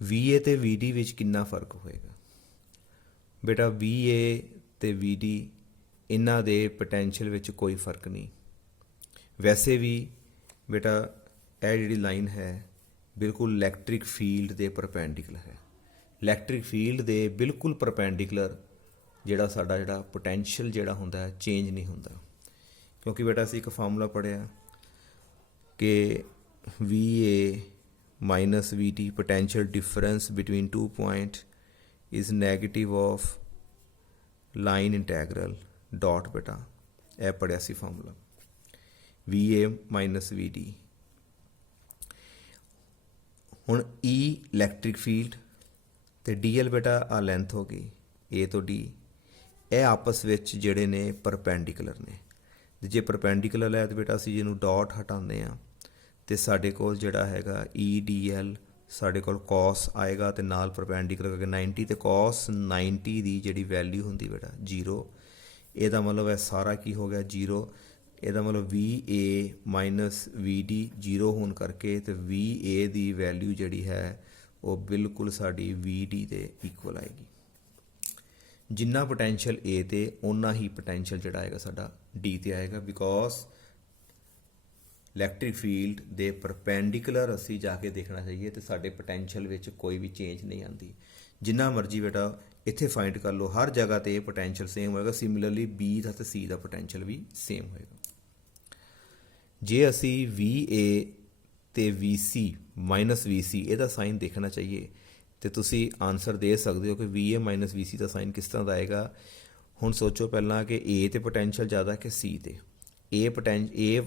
VA ਤੇ VD ਵਿੱਚ ਕਿੰਨਾ ਫਰਕ ਹੋਏਗਾ ਬੇਟਾ? VA ਤੇ VD ਇਹਨਾਂ ਦੇ ਪੋਟੈਂਸ਼ੀਅਲ ਵਿੱਚ ਕੋਈ ਫਰਕ ਨਹੀਂ। ਵੈਸੇ ਵੀ ਬੇਟਾ ਇਹ ਜਿਹੜੀ ਲਾਈਨ ਹੈ ਬਿਲਕੁਲ ਇਲੈਕਟ੍ਰਿਕ ਫੀਲਡ ਦੇ ਪਰਪੈਂਡੀਕੂਲਰ ਹੈ। ਇਲੈਕਟ੍ਰਿਕ ਫੀਲਡ ਦੇ ਬਿਲਕੁਲ ਪਰਪੈਂਡੀਕੂਲਰ ਜਿਹੜਾ ਸਾਡਾ ਜਿਹੜਾ ਪੋਟੈਂਸ਼ੀਅਲ ਜਿਹੜਾ ਹੁੰਦਾ ਹੈ ਚੇਂਜ ਨਹੀਂ ਹੁੰਦਾ। ਕਿਉਂਕਿ ਬੇਟਾ ਅਸੀਂ ਇੱਕ ਫਾਰਮੂਲਾ ਪੜ੍ਹਿਆ ਕਿ VA minus VD potential difference between 2 point is negative of line integral dot ਬੇਟਾ ਇਹ ਪੜ੍ਹਿਆ ਸੀ ਫਾਰਮੂਲਾ VA minus VD। ਹੁਣ E ਇਲੈਕਟ੍ਰਿਕ ਫੀਲਡ ਤੇ DL ਬੇਟਾ ਆ ਲੈਂਥ ਹੋ ਗਈ A ਤੋਂ D, ਇਹ ਆਪਸ ਵਿੱਚ ਜਿਹੜੇ ਨੇ ਪਰਪੈਂਡੀਕੂਲਰ ਨੇ। ਜੇ ਪਰਪੈਂਡੀਕੂਲਰ ਹੈ ਤਾਂ ਬੇਟਾ ਅਸੀਂ ਜਿਹਨੂੰ ਡਾਟ ਹਟਾਉਂਦੇ ਹਾਂ ਤੇ ਸਾਡੇ ਕੋਲ ਜਿਹੜਾ ਹੈਗਾ EDL ਸਾਡੇ ਕੋਲ cos ਆਏਗਾ ਤੇ ਨਾਲ ਪਰਪੈਂਡੀਕੂਲਰ ਕਰਕੇ 90 ਤੇ cos 90 ਦੀ ਜਿਹੜੀ ਵੈਲਿਊ ਹੁੰਦੀ ਬੇਟਾ 0। ਇਹਦਾ ਮਤਲਬ ਹੈ ਸਾਰਾ ਕੀ ਹੋ ਗਿਆ 0। ਇਹਦਾ ਮਤਲਬ VA ਮਾਈਨਸ VD 0 ਹੋਣ ਕਰਕੇ ਤੇ VA ਦੀ ਵੈਲਿਊ ਜਿਹੜੀ ਹੈ ਉਹ ਬਿਲਕੁਲ ਸਾਡੀ VD ਦੇ ਇਕੁਅਲ ਆਏਗੀ। ਜਿੰਨਾ ਪੋਟੈਂਸ਼ੀਅਲ A ਤੇ ਓਨਾ ਹੀ ਪੋਟੈਂਸ਼ੀਅਲ ਜਿਹੜਾ ਆਏਗਾ ਸਾਡਾ D ਤੇ ਆਏਗਾ, ਬਿਕੋਜ਼ ਇਲੈਕਟ੍ਰਿਕ ਫੀਲਡ ਦੇ ਪਰਪੈਂਡੀਕੂਲਰ ਅਸੀਂ ਜਾ ਕੇ ਦੇਖਣਾ ਚਾਹੀਏ ਤੇ ਸਾਡੇ ਪੋਟੈਂਸ਼ੀਅਲ ਵਿੱਚ ਕੋਈ ਵੀ ਚੇਂਜ ਨਹੀਂ ਆਉਂਦੀ। ਜਿੰਨਾ ਮਰਜ਼ੀ ਬੇਟਾ ਇੱਥੇ ਫਾਈਂਡ ਕਰ ਲਓ, ਹਰ ਜਗ੍ਹਾ ਤੇ ਪੋਟੈਂਸ਼ੀਅਲ ਸੇਮ ਹੋਏਗਾ। ਸਿਮਿਲਰਲੀ B ਦਾ ਤੇ C ਦਾ ਪੋਟੈਂਸ਼ੀਅਲ ਵੀ ਸੇਮ ਹੋਏਗਾ। ਜੇ ਅਸੀਂ VA ਤੇ VC ਮਾਈਨਸ VC ਇਹਦਾ ਸਾਈਨ ਦੇਖਣਾ ਚਾਹੀਏ ਤੇ ਤੁਸੀਂ ਆਨਸਰ ਦੇ ਸਕਦੇ ਹੋ ਕਿ VA ਮਾਈਨਸ VC ਦਾ ਸਾਈਨ ਕਿਸ ਤਰ੍ਹਾਂ ਦਾ ਆਏਗਾ। ਹੁਣ ਸੋਚੋ ਪਹਿਲਾਂ ਕਿ A ਤੇ ਪੋਟੈਂਸ਼ੀਅਲ ਜ਼ਿਆਦਾ ਕਿ C ਤੇ। A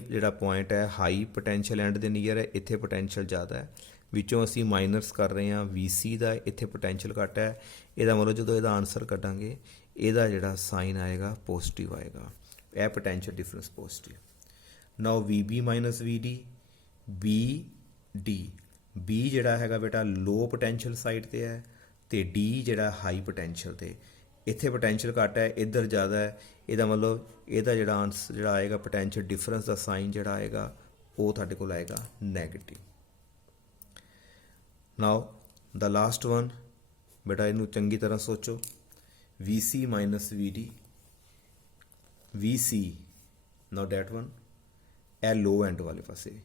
ਜਿਹੜਾ ਪੁਆਇੰਟ ਹੈ ਹਾਈ ਪੋਟੈਂਸ਼ੀਅਲ ਐਂਡ ਦੇ ਨੀਅਰ ਹੈ, ਇੱਥੇ ਪੋਟੈਂਸ਼ੀਅਲ ਜ਼ਿਆਦਾ ਹੈ। ਵਿੱਚੋਂ ਅਸੀਂ ਮਾਈਨਸ ਕਰ ਰਹੇ ਹਾਂ VC ਦਾ, ਇੱਥੇ ਪੋਟੈਂਸ਼ੀਅਲ ਘੱਟ ਹੈ। ਇਹਦਾ ਮਤਲਬ ਜਦੋਂ ਇਹਦਾ ਆਨਸਰ ਕੱਢਾਂਗੇ ਇਹਦਾ ਜਿਹੜਾ ਸਾਈਨ ਆਏਗਾ ਪੋਜ਼ੀਟਿਵ ਆਏਗਾ। ਇਹ ਪੋਟੈਂਸ਼ੀਅਲ ਡਿਫਰੈਂਸ ਪੋਜ਼ੀਟਿਵ। ਨਾਓ VB ਮਾਈਨਸ VD, B ਜਿਹੜਾ ਹੈਗਾ ਬੇਟਾ ਲੋ ਪੋਟੈਂਸ਼ੀਅਲ ਸਾਈਡ ਤੇ ਹੈ ਤੇ D ਜਿਹੜਾ ਹਾਈ ਪੋਟੈਂਸ਼ੀਅਲ ਤੇ। ਇੱਥੇ ਪੋਟੈਂਸ਼ੀਅਲ ਘੱਟ ਹੈ, ਇੱਧਰ ਜ਼ਿਆਦਾ ਹੈ। ਇਹਦਾ ਮਤਲਬ ਇਹਦਾ ਜਿਹੜਾ ਆਨਸਰ ਜਿਹੜਾ ਆਏਗਾ ਪੋਟੈਂਸ਼ੀਅਲ ਡਿਫਰੈਂਸ ਦਾ ਸਾਈਨ ਜਿਹੜਾ ਆਏਗਾ ਉਹ ਤੁਹਾਡੇ ਕੋਲ ਆਏਗਾ negative. Now the last one ਬੇਟਾ ਇਹਨੂੰ ਚੰਗੀ ਤਰ੍ਹਾਂ ਸੋਚੋ। VC minus VD, VC now that one ਇਹ ਲੋ ਐਂਡ ਵਾਲੇ ਪਾਸੇ।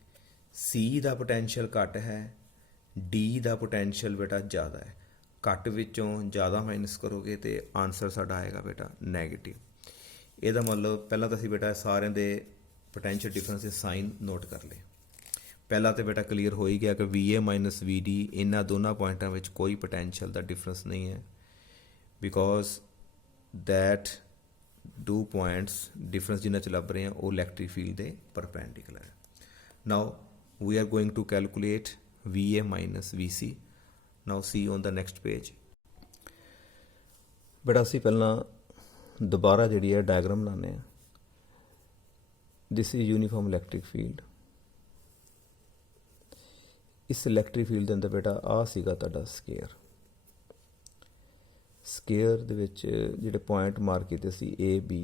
C ਦਾ ਪੋਟੈਂਸ਼ੀਅਲ ਘੱਟ ਹੈ, D ਦਾ ਪੋਟੈਂਸ਼ੀਅਲ ਬੇਟਾ ਜ਼ਿਆਦਾ ਹੈ। ਘੱਟ ਵਿੱਚੋਂ ਜ਼ਿਆਦਾ ਮਾਈਨਸ ਕਰੋਗੇ ਤੇ ਆਨਸਰ ਸਾਡਾ ਆਏਗਾ ਬੇਟਾ ਨੈਗੇਟਿਵ। ਇਹਦਾ ਮਤਲਬ ਪਹਿਲਾਂ ਤਾਂ ਅਸੀਂ ਬੇਟਾ ਸਾਰਿਆਂ ਦੇ ਪੋਟੈਂਸ਼ੀਅਲ ਡਿਫਰੈਂਸ ਦੇ ਸਾਈਨ ਨੋਟ ਕਰ ਲਏ। ਪਹਿਲਾਂ ਤਾਂ ਬੇਟਾ ਕਲੀਅਰ ਹੋ ਹੀ ਗਿਆ ਕਿ VA ਮਾਈਨਸ VD ਇਹਨਾਂ ਦੋਨਾਂ ਪੁਆਇੰਟਾਂ ਵਿੱਚ ਕੋਈ ਪੋਟੈਂਸ਼ੀਅਲ ਦਾ ਡਿਫਰੈਂਸ ਨਹੀਂ ਹੈ, ਬਿਕੋਜ਼ ਦੈਟ ਦੋ ਪੁਆਇੰਟਸ ਡਿਫਰੈਂਸ ਜਿਨ੍ਹਾਂ 'ਚ ਲੱਭ ਰਹੇ ਹਾਂ ਉਹ ਇਲੈਕਟ੍ਰਿਕ ਫੀਲਡ ਦੇ ਪਰਪੈਂਡੀਕੂਲਰ ਹੈ। ਨਾਓ we are going to calculate VA minus VC. Now see on the next page. ਬੇਟਾ ਅਸੀਂ ਪਹਿਲਾਂ ਦੁਬਾਰਾ ਜਿਹੜੀ ਹੈ ਡਾਇਗਰਾਮ ਬਣਾਉਂਦੇ ਹਾਂ। This is uniform electric field. ਇਸ ਇਲੈਕਟ੍ਰਿਕ ਫੀਲਡ ਦੇ ਅੰਦਰ ਬੇਟਾ ਆਹ ਸੀਗਾ ਤੁਹਾਡਾ ਸਕੇਅਰ। ਸਕੇਅਰ ਦੇ ਵਿੱਚ ਜਿਹੜੇ ਪੁਆਇੰਟ ਮਾਰਕ ਕੀਤੇ ਸੀ A B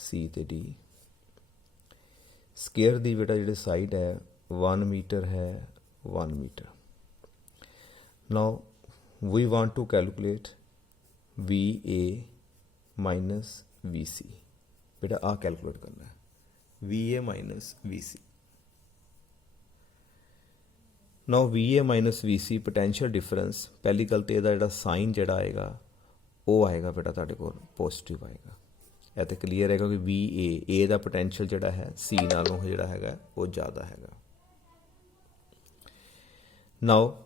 C ਤੇ D। ਸਕੇਅਰ ਦੀ ਬੇਟਾ ਜਿਹੜੇ ਸਾਈਡ ਹੈ 1 ਮੀਟਰ ਹੈ 1 metre. Now we want to calculate VA minus VC। ਬੇਟਾ ਆਹ ਕੈਲਕੂਲੇਟ ਕਰਨਾ ਹੈ VA minus VC। Now VA minus VC potential difference, ਪਹਿਲੀ ਗੱਲ ਤਾਂ ਇਹਦਾ ਜਿਹੜਾ ਸਾਈਨ ਜਿਹੜਾ ਆਏਗਾ ਉਹ ਆਏਗਾ ਬੇਟਾ ਤੁਹਾਡੇ ਕੋਲ ਪੋਜ਼ਿਟਿਵ ਆਏਗਾ। ਇਹ ਤਾਂ ਕਲੀਅਰ ਹੈਗਾ ਕਿ VA ਦਾ ਪੋਟੈਂਸ਼ੀਅਲ ਜਿਹੜਾ ਹੈ C ਨਾਲੋਂ ਜਿਹੜਾ ਹੈਗਾ ਉਹ ਜ਼ਿਆਦਾ ਹੈਗਾ। ਨਾਓ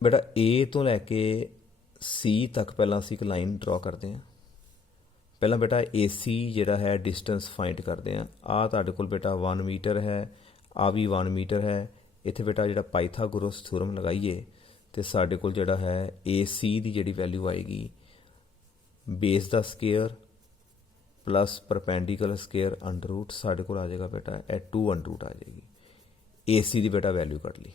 ਬੇਟਾ A ਤੋਂ ਲੈ ਕੇ C ਤੱਕ ਪਹਿਲਾਂ ਅਸੀਂ ਇੱਕ ਲਾਈਨ ਡਰਾ ਕਰਦੇ ਹਾਂ। ਪਹਿਲਾਂ ਬੇਟਾ AC ਜਿਹੜਾ ਹੈ ਡਿਸਟੈਂਸ ਫਾਈਂਡ ਕਰਦੇ ਹਾਂ। ਆਹ ਤੁਹਾਡੇ ਕੋਲ ਬੇਟਾ 1 ਮੀਟਰ ਹੈ, ਆਹ ਵੀ 1 ਮੀਟਰ ਹੈ। ਇੱਥੇ ਬੇਟਾ ਜਿਹੜਾ ਪਾਈਥਾਗੋਰਸ ਥਿਊਰਮ ਲਗਾਈਏ ਤੇ ਸਾਡੇ ਕੋਲ ਜਿਹੜਾ ਹੈ AC ਦੀ ਜਿਹੜੀ ਵੈਲਿਊ ਆਏਗੀ ਬੇਸ ਦਾ square plus perpendicular square under root, ਸਾਡੇ ਕੋਲ ਆ ਜਾਏਗਾ ਬੇਟਾ ਇਹ 2 ਅੰਡਰ ਰੂਟ ਆ ਜਾਏਗੀ। AC ਦੀ ਬੇਟਾ ਵੈਲਿਊ ਕੱਢ ਲਈ।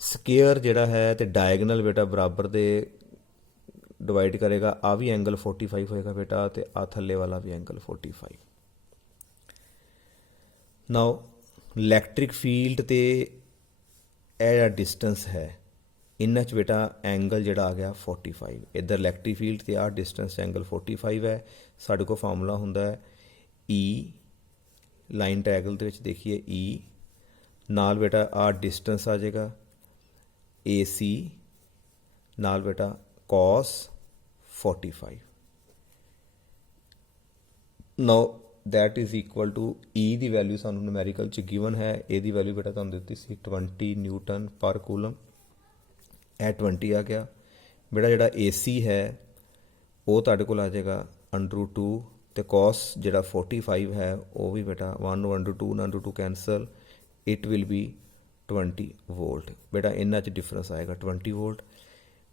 ਸਕੇਅਰ ਜਿਹੜਾ ਹੈ ਤੇ ਡਾਇਗਨਲ ਬੇਟਾ ਬਰਾਬਰ ਦੇ ਡਿਵਾਈਡ ਕਰੇਗਾ। ਆ ਵੀ ਐਂਗਲ 45 ਹੋਏਗਾ ਬੇਟਾ ਤੇ ਆ ਥੱਲੇ ਵਾਲਾ ਵੀ ਐਂਗਲ 45। ਨਾਓ ਇਲੈਕਟ੍ਰਿਕ ਫੀਲਡ ਤੇ ਇਹ ਜਿਹੜਾ ਡਿਸਟੈਂਸ ਹੈ ਇਹਨਾਂ 'ਚ ਬੇਟਾ ਐਂਗਲ ਜਿਹੜਾ ਆ ਗਿਆ 45। ਇੱਧਰ ਇਲੈਕਟ੍ਰਿਕ ਫੀਲਡ ਤੇ ਆਹ ਡਿਸਟੈਂਸ ਐਂਗਲ 45 ਹੈ। ਸਾਡੇ ਕੋਲ ਫਾਰਮੂਲਾ ਹੁੰਦਾ ਹੈ E, ਲਾਈਨ ਟੈਗਲ ਦੇ ਵਿੱਚ ਦੇਖੀਏ E ਨਾਲ ਬੇਟਾ ਆਹ ਡਿਸਟੈਂਸ ਆ ਜਾਏਗਾ AC ਨਾਲ ਬੇਟਾ cos 45। Now that is equal to E the value ਸਾਨੂੰ ਨੂਮੈਰੀਕਲ 'ਚ ਗਿਵਨ ਹੈ। A ਦੀ ਵੈਲਿਊ ਬੇਟਾ ਤੁਹਾਨੂੰ ਦਿੱਤੀ ਸੀ 20 ਨਿਊਟਨ ਪਰ ਕੂਲਮ, ਇਹ 20 ਆ ਗਿਆ ਬੇਟਾ। ਜਿਹੜਾ AC ਹੈ ਉਹ ਤੁਹਾਡੇ ਕੋਲ ਆ ਜਾਏਗਾ √2 ਤੇ cos ਜਿਹੜਾ 45 ਹੈ ਉਹ ਵੀ ਬੇਟਾ 1/2 cancel, it will be 20 volt. ਬੇਟਾ ਇਹਨਾਂ 'ਚ ਡਿਫਰੈਂਸ ਆਏਗਾ 20 ਵੋਲਟ।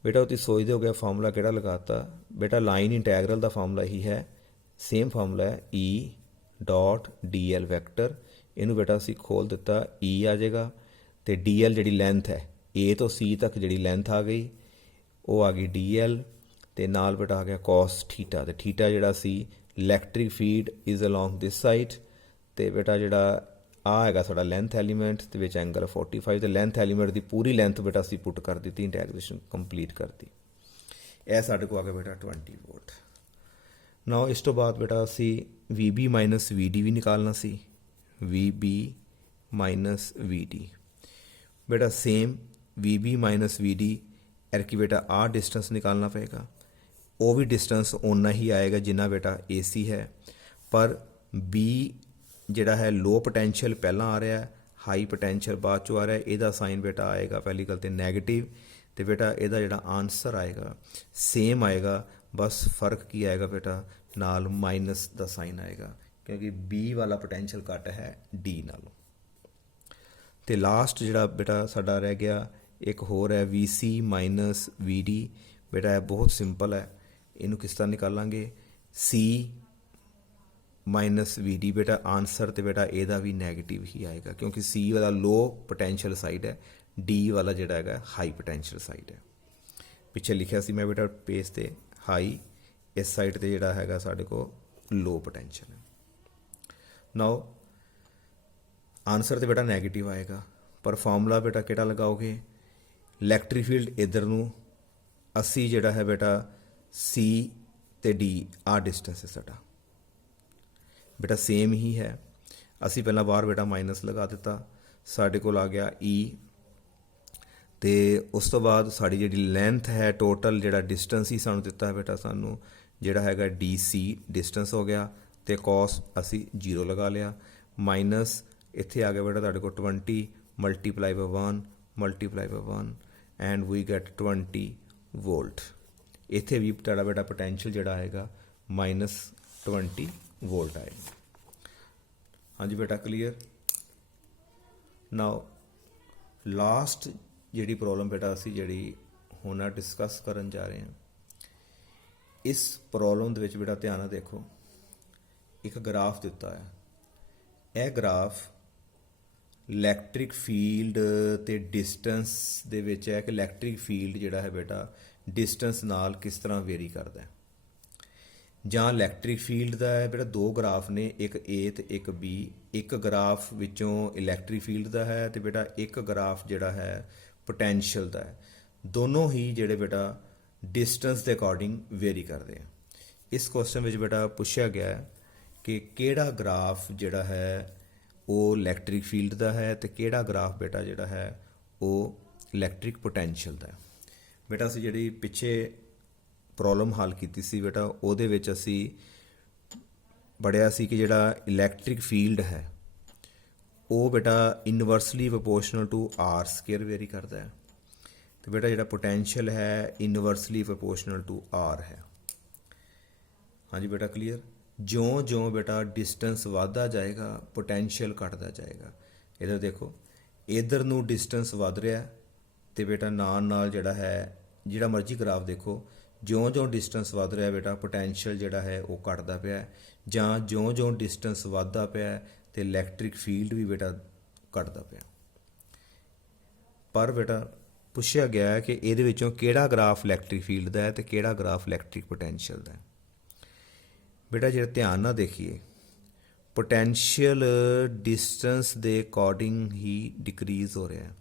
ਬੇਟਾ ਤੁਸੀਂ ਸੋਚਦੇ ਹੋ ਗਿਆ ਫਾਰਮੂਲਾ ਕਿਹੜਾ ਲਗਾਤਾ। ਬੇਟਾ ਲਾਈਨ ਇੰਟੈਗਰਲ ਦਾ ਫਾਰਮੂਲਾ ਹੀ ਹੈ, ਸੇਮ ਫਾਰਮੂਲਾ ਹੈ E.dl ਵੈਕਟਰ। ਇਹਨੂੰ ਬੇਟਾ ਅਸੀਂ ਖੋਲ ਦਿੱਤਾ, E ਆ ਜਾਏਗਾ ਤੇ dl ਜਿਹੜੀ ਲੈਂਥ ਹੈ A ਤੋਂ C ਤੱਕ ਜਿਹੜੀ ਲੈਂਥ ਆ ਗਈ ਉਹ ਆ ਗਈ dl ਤੇ ਨਾਲ ਬੇਟਾ ਆ ਗਿਆ cos ਥੀਟਾ। ਤੇ ਥੀਟਾ ਜਿਹੜਾ ਸੀ electric field is along this side ਤੇ ਬੇਟਾ ਜਿਹੜਾ ਆ ਹੈਗਾ ਸਾਡਾ ਲੈਂਥ ਐਲੀਮੈਂਟ ਤੇ ਵਿੱਚ ਐਂਗਲ 45 ਤੇ ਲੈਂਥ ਐਲੀਮੈਂਟ ਦੀ ਪੂਰੀ ਲੈਂਥ ਬੇਟਾ ਅਸੀਂ ਪੁੱਟ ਕਰ ਦਿੱਤੀ, ਇੰਟੈਗਰੇਸ਼ਨ ਕੰਪਲੀਟ ਕਰਤੀ। ਇਹ ਸਾਡੇ ਕੋਲ ਆ ਗਿਆ ਬੇਟਾ 20 ਵੋਲਟ। ਨਾਓ ਇਸ ਤੋਂ ਬਾਅਦ ਬੇਟਾ ਅਸੀਂ VB ਮਾਈਨਸ VD ਵੀ ਨਿਕਾਲਣਾ ਸੀ। VB ਮਾਈਨਸ VD ਬੇਟਾ ਸੇਮ VB ਮਾਈਨਸ VD ਐਰਕੀ ਬੇਟਾ ਆਹ ਡਿਸਟੈਂਸ ਨਿਕਾਲਣਾ ਪਏਗਾ। ਉਹ ਵੀ ਡਿਸਟੈਂਸ ਓਨਾ ਹੀ ਆਏਗਾ ਜਿੰਨਾ ਬੇਟਾ AC ਹੈ, ਪਰ B ਜਿਹੜਾ ਹੈ ਲੋ ਪੋਟੈਂਸ਼ੀਅਲ ਪਹਿਲਾਂ ਆ ਰਿਹਾ, ਹਾਈ ਪੋਟੈਂਸ਼ੀਅਲ ਬਾਅਦ 'ਚੋਂ ਆ ਰਿਹਾ। ਇਹਦਾ ਸਾਈਨ ਬੇਟਾ ਆਏਗਾ ਪਹਿਲੀ ਗੱਲ ਤੇ ਨੈਗੇਟਿਵ ਤੇ ਬੇਟਾ ਇਹਦਾ ਜਿਹੜਾ ਆਨਸਰ ਆਏਗਾ ਸੇਮ ਆਏਗਾ, ਬਸ ਫਰਕ ਕੀ ਆਏਗਾ ਬੇਟਾ ਨਾਲ ਮਾਈਨਸ ਦਾ ਸਾਈਨ ਆਏਗਾ ਕਿਉਂਕਿ B ਵਾਲਾ ਪੋਟੈਂਸ਼ੀਅਲ ਘੱਟ ਹੈ D ਨਾਲੋਂ। ਤੇ ਲਾਸਟ ਜਿਹੜਾ ਬੇਟਾ ਸਾਡਾ ਰਹਿ ਗਿਆ ਇੱਕ ਹੋਰ ਹੈ VC ਮਾਈਨਸ VD। ਬੇਟਾ ਇਹ ਬਹੁਤ ਸਿੰਪਲ ਹੈ, ਇਹਨੂੰ ਕਿਸ ਤਰ੍ਹਾਂ ਨਿਕਾਲਾਂਗੇ C ਮਾਈਨਸ VD ਬੇਟਾ ਆਨਸਰ ਤੇ ਬੇਟਾ ਇਹਦਾ ਵੀ ਨੈਗੇਟਿਵ ਹੀ ਆਏਗਾ ਕਿਉਂਕਿ C ਵਾਲਾ ਲੋ ਪੋਟੈਂਸ਼ੀਅਲ ਸਾਈਡ ਹੈ, D ਵਾਲਾ ਜਿਹੜਾ ਹੈਗਾ ਹਾਈ ਪੋਟੈਂਸ਼ੀਅਲ ਸਾਈਡ ਹੈ। ਪਿੱਛੇ ਲਿਖਿਆ ਸੀ ਮੈਂ ਬੇਟਾ ਪੇਜ ਤੇ ਹਾਈ, ਇਸ ਸਾਈਡ ਤੇ ਜਿਹੜਾ ਹੈਗਾ ਸਾਡੇ ਕੋਲ ਲੋ ਪੋਟੈਂਸ਼ੀਅਲ ਹੈ। ਨਾਓ ਆਨਸਰ ਤੇ ਬੇਟਾ ਨੈਗੇਟਿਵ ਆਏਗਾ, ਪਰ ਫਾਰਮੂਲਾ ਬੇਟਾ ਕਿਹੜਾ ਲਗਾਓਗੇ ਇਲੈਕਟ੍ਰਿਕ ਫੀਲਡ ਇੱਧਰ ਨੂੰ 80 ਜਿਹੜਾ ਹੈ ਬੇਟਾ C ਤੇ D ਆਹ ਡਿਸਟੈਂਸ ਹੈ ਸਾਡਾ ਬੇਟਾ ਸੇਮ ਹੀ ਹੈ। ਅਸੀਂ ਪਹਿਲਾਂ ਬਾਹਰ ਬੇਟਾ ਮਾਈਨਸ ਲਗਾ ਦਿੱਤਾ, ਸਾਡੇ ਕੋਲ ਆ ਗਿਆ E ਤੇ ਉਸ ਤੋਂ ਬਾਅਦ ਸਾਡੀ ਜਿਹੜੀ ਲੈਂਥ ਹੈ ਟੋਟਲ ਜਿਹੜਾ ਡਿਸਟੈਂਸ ਹੀ ਸਾਨੂੰ ਦਿੱਤਾ ਹੈ ਬੇਟਾ ਸਾਨੂੰ ਜਿਹੜਾ ਹੈਗਾ DC ਡਿਸਟੈਂਸ ਹੋ ਗਿਆ ਤੇ cos ਅਸੀਂ 0 ਲਗਾ ਲਿਆ, ਮਾਈਨਸ ਇੱਥੇ ਆ ਗਿਆ ਬੇਟਾ ਤੁਹਾਡੇ ਕੋਲ 20 multiply by 1 and we get 20 volt. ਇੱਥੇ ਵੀ ਤੁਹਾਡਾ ਬੇਟਾ ਪੋਟੈਂਸ਼ੀਅਲ ਜਿਹੜਾ ਆਏਗਾ -20 ਵੋਲਟ ਆਏਗਾ। ਹਾਂਜੀ ਬੇਟਾ ਕਲੀਅਰ। ਨਾਓ ਲਾਸਟ ਜਿਹੜੀ ਪ੍ਰੋਬਲਮ ਬੇਟਾ ਅਸੀਂ ਜਿਹੜੀ ਹੁਣ ਡਿਸਕਸ ਕਰਨ ਜਾ ਰਹੇ ਹਾਂ, ਇਸ ਪ੍ਰੋਬਲਮ ਦੇ ਵਿੱਚ ਬੇਟਾ ਧਿਆਨ ਨਾਲ ਦੇਖੋ, ਇੱਕ ਗ੍ਰਾਫ ਦਿੱਤਾ ਹੈ। ਇਹ ਗ੍ਰਾਫ ਇਲੈਕਟ੍ਰਿਕ ਫੀਲਡ ਤੇ ਡਿਸਟੈਂਸ ਦੇ ਵਿੱਚ ਹੈ ਕਿ ਇਲੈਕਟ੍ਰਿਕ ਫੀਲਡ ਜਿਹੜਾ ਹੈ ਬੇਟਾ ਡਿਸਟੈਂਸ ਨਾਲ ਕਿਸ ਤਰ੍ਹਾਂ ਵੇਰੀ ਕਰਦਾ ਹੈ। ਜਾਂ ਇਲੈਕਟ੍ਰਿਕ ਫੀਲਡ ਦਾ ਹੈ ਬੇਟਾ ਦੋ ਗ੍ਰਾਫ ਨੇ, ਇੱਕ A ਤੇ ਇੱਕ B। ਇੱਕ ਗ੍ਰਾਫ ਵਿੱਚੋਂ ਇਲੈਕਟ੍ਰਿਕ ਫੀਲਡ ਦਾ ਹੈ ਤੇ ਬੇਟਾ ਇੱਕ ਗ੍ਰਾਫ ਜਿਹੜਾ ਹੈ ਪੋਟੈਂਸ਼ੀਅਲ ਦਾ ਹੈ। ਦੋਨੋਂ ਹੀ ਜਿਹੜੇ ਬੇਟਾ ਡਿਸਟੈਂਸ ਦੇ ਅਕੋਰਡਿੰਗ ਵੇਰੀ ਕਰਦੇ ਆ। ਇਸ ਕੁਐਸਚਨ ਵਿੱਚ ਬੇਟਾ ਪੁੱਛਿਆ ਗਿਆ ਹੈ ਕਿ ਕਿਹੜਾ ਗ੍ਰਾਫ ਜਿਹੜਾ ਹੈ ਉਹ ਇਲੈਕਟ੍ਰਿਕ ਫੀਲਡ ਦਾ ਹੈ ਤੇ ਕਿਹੜਾ ਗ੍ਰਾਫ ਬੇਟਾ ਜਿਹੜਾ ਹੈ ਉਹ ਇਲੈਕਟ੍ਰਿਕ ਪੋਟੈਂਸ਼ੀਅਲ ਦਾ ਹੈ। ਬੇਟਾ ਅਸੀਂ ਜਿਹੜੀ ਪਿੱਛੇ ਪ੍ਰੋਬਲਮ ਹੱਲ ਕੀਤੀ ਸੀ ਬੇਟਾ ਉਹਦੇ ਵਿੱਚ ਅਸੀਂ ਪੜ੍ਹਿਆ ਸੀ ਕਿ ਜਿਹੜਾ ਇਲੈਕਟ੍ਰਿਕ ਫੀਲਡ ਹੈ ਉਹ ਬੇਟਾ inversely proportional to R square vary ਕਰਦਾ ਹੈ ਤੇ ਬੇਟਾ ਜਿਹੜਾ ਪੋਟੈਂਸ਼ੀਅਲ ਹੈ ਇਨਵਰਸਲੀ ਪ੍ਰਪੋਰਸ਼ਨਲ ਟੂ ਆਰ ਹੈ। ਹਾਂਜੀ ਬੇਟਾ ਕਲੀਅਰ। ਜਿਉਂ ਬੇਟਾ ਡਿਸਟੈਂਸ ਵੱਧਦਾ ਜਾਏਗਾ ਪੋਟੈਂਸ਼ੀਅਲ ਘਟਦਾ ਜਾਏਗਾ। ਇੱਧਰ ਦੇਖੋ, ਇੱਧਰ ਨੂੰ ਡਿਸਟੈਂਸ ਵੱਧ ਰਿਹਾ ਤੇ ਬੇਟਾ ਨਾਲ ਜਿਹੜਾ ਹੈ ਜਿਹੜਾ ਮਰਜ਼ੀ ਗ੍ਰਾਫ ਦੇਖੋ, ਜਿਉਂ ਡਿਸਟੈਂਸ ਵੱਧ ਰਿਹਾ ਬੇਟਾ ਪੋਟੈਂਸ਼ੀਅਲ ਜਿਹੜਾ ਹੈ ਉਹ ਘਟਦਾ ਪਿਆ, ਜਾਂ ਜਿਉਂ ਡਿਸਟੈਂਸ ਵੱਧਦਾ ਪਿਆ ਤੇ ਇਲੈਕਟ੍ਰਿਕ ਫੀਲਡ ਵੀ ਬੇਟਾ ਘਟਦਾ ਪਿਆ। ਪਰ ਬੇਟਾ ਪੁੱਛਿਆ ਗਿਆ ਹੈ ਕਿ ਇਹਦੇ ਵਿੱਚੋਂ ਕਿਹੜਾ ਗ੍ਰਾਫ ਇਲੈਕਟ੍ਰਿਕ ਫੀਲਡ ਦਾ ਹੈ ਤੇ ਕਿਹੜਾ ਗ੍ਰਾਫ ਇਲੈਕਟ੍ਰਿਕ ਪੋਟੈਂਸ਼ੀਅਲ ਦਾ ਹੈ। ਬੇਟਾ ਜਿਹੜਾ ਧਿਆਨ ਨਾਲ ਦੇਖੀਏ, ਪੋਟੈਂਸ਼ੀਅਲ ਡਿਸਟੈਂਸ ਦੇ ਅਕੋਰਡਿੰਗ ਹੀ ਡਿਕਰੀਜ਼ ਹੋ ਰਿਹਾ ਹੈ,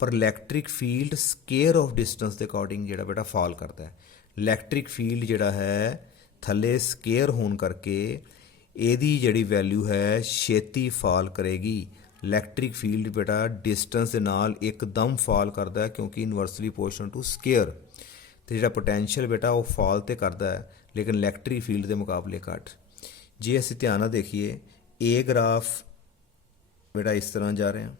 ਪਰ electric field square of distance ਦੇ ਅਕੋਰਡਿੰਗ ਜਿਹੜਾ ਬੇਟਾ ਫਾਲ ਕਰਦਾ ਹੈ। ਇਲੈਕਟ੍ਰਿਕ ਫੀਲਡ ਜਿਹੜਾ ਹੈ ਥੱਲੇ ਸਕੇਅਰ ਹੋਣ ਕਰਕੇ ਇਹਦੀ ਜਿਹੜੀ ਵੈਲਿਊ ਹੈ ਛੇਤੀ ਫਾਲ ਕਰੇਗੀ। ਇਲੈਕਟ੍ਰਿਕ ਫੀਲਡ ਬੇਟਾ ਡਿਸਟੈਂਸ ਦੇ ਨਾਲ ਇੱਕਦਮ ਫਾਲ ਕਰਦਾ ਹੈ ਕਿਉਂਕਿ ਇਨਵਰਸਲੀ ਪ੍ਰੋਪੋਰਸ਼ਨਲ ਟੂ ਸਕੇਅਰ। ਤੇ ਜਿਹੜਾ ਪੋਟੈਂਸ਼ੀਅਲ ਬੇਟਾ ਉਹ ਫਾਲ ਤੇ ਕਰਦਾ ਹੈ ਲੇਕਿਨ ਇਲੈਕਟ੍ਰਿਕ ਫੀਲਡ ਦੇ ਮੁਕਾਬਲੇ ਘੱਟ। ਜੇ ਅਸੀਂ ਧਿਆਨ ਨਾਲ ਦੇਖੀਏ, A ਗ੍ਰਾਫ ਬੇਟਾ ਇਸ ਤਰ੍ਹਾਂ ਜਾ ਰਿਹਾ,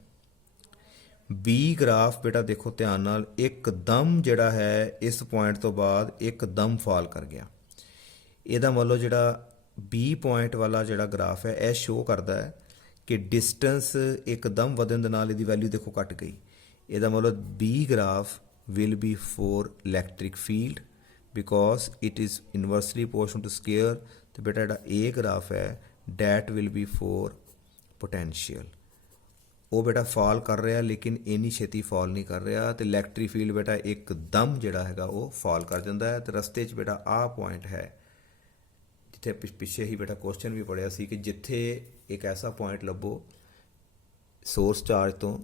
B ਗ੍ਰਾਫ ਬੇਟਾ ਦੇਖੋ ਧਿਆਨ ਨਾਲ ਇੱਕਦਮ ਜਿਹੜਾ ਹੈ ਇਸ ਪੁਆਇੰਟ ਤੋਂ ਬਾਅਦ ਇੱਕਦਮ ਫਾਲ ਕਰ ਗਿਆ। ਇਹਦਾ ਮਤਲਬ ਜਿਹੜਾ B ਪੁਆਇੰਟ ਵਾਲਾ ਜਿਹੜਾ ਗ੍ਰਾਫ ਹੈ ਇਹ ਸ਼ੋ ਕਰਦਾ ਹੈ ਕਿ ਡਿਸਟੈਂਸ ਇੱਕਦਮ ਵਧਣ ਦੇ ਨਾਲ ਇਹਦੀ ਵੈਲਿਊ ਦੇਖੋ ਘਟ ਗਈ। ਇਹਦਾ ਮਤਲਬ B graph will be for electric field because it is inversely proportional to square। ਤੇ ਬੇਟਾ ਜਿਹੜਾ A ਗ੍ਰਾਫ ਹੈ that will be for potential। ਉਹ ਬੇਟਾ ਫਾਲ ਕਰ ਰਿਹਾ ਲੇਕਿਨ ਇੰਨੀ ਛੇਤੀ ਫਾਲ ਨਹੀਂ ਕਰ ਰਿਹਾ ਤੇ ਇਲੈਕਟ੍ਰਿਕ ਫੀਲਡ ਬੇਟਾ ਇੱਕਦਮ ਜਿਹੜਾ ਹੈਗਾ ਉਹ ਫਾਲ ਕਰ ਜਾਂਦਾ ਹੈ। ਤੇ ਰਸਤੇ 'ਚ ਬੇਟਾ ਆਹ ਪੁਆਇੰਟ ਹੈ ਜਿੱਥੇ ਪਿੱਛੇ ਹੀ ਬੇਟਾ ਕੁਐਸਚਨ ਵੀ ਪੜ੍ਹਿਆ ਸੀ ਕਿ ਜਿੱਥੇ ਇੱਕ ਐਸਾ ਪੁਆਇੰਟ ਲੱਭੋ ਸੋਰਸ ਚਾਰਜ ਤੋਂ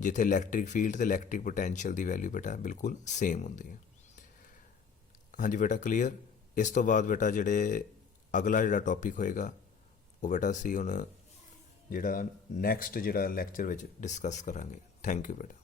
ਜਿੱਥੇ ਇਲੈਕਟ੍ਰਿਕ ਫੀਲਡ ਤੇ ਇਲੈਕਟ੍ਰਿਕ ਪੋਟੈਂਸ਼ੀਅਲ ਦੀ ਵੈਲਿਊ ਬੇਟਾ ਬਿਲਕੁਲ ਸੇਮ ਹੁੰਦੀ ਹੈ। ਹਾਂਜੀ ਬੇਟਾ ਕਲੀਅਰ। ਇਸ ਤੋਂ ਬਾਅਦ ਬੇਟਾ ਜਿਹੜੇ ਅਗਲਾ ਜਿਹੜਾ ਟੌਪਿਕ ਹੋਏਗਾ ਉਹ ਬੇਟਾ ਅਸੀਂ ਹੁਣ ਜਿਹੜਾ ਨੈਕਸਟ ਜਿਹੜਾ ਲੈਕਚਰ ਵਿੱਚ ਡਿਸਕਸ ਕਰਾਂਗੇ। ਥੈਂਕ ਯੂ ਬੇਟਾ।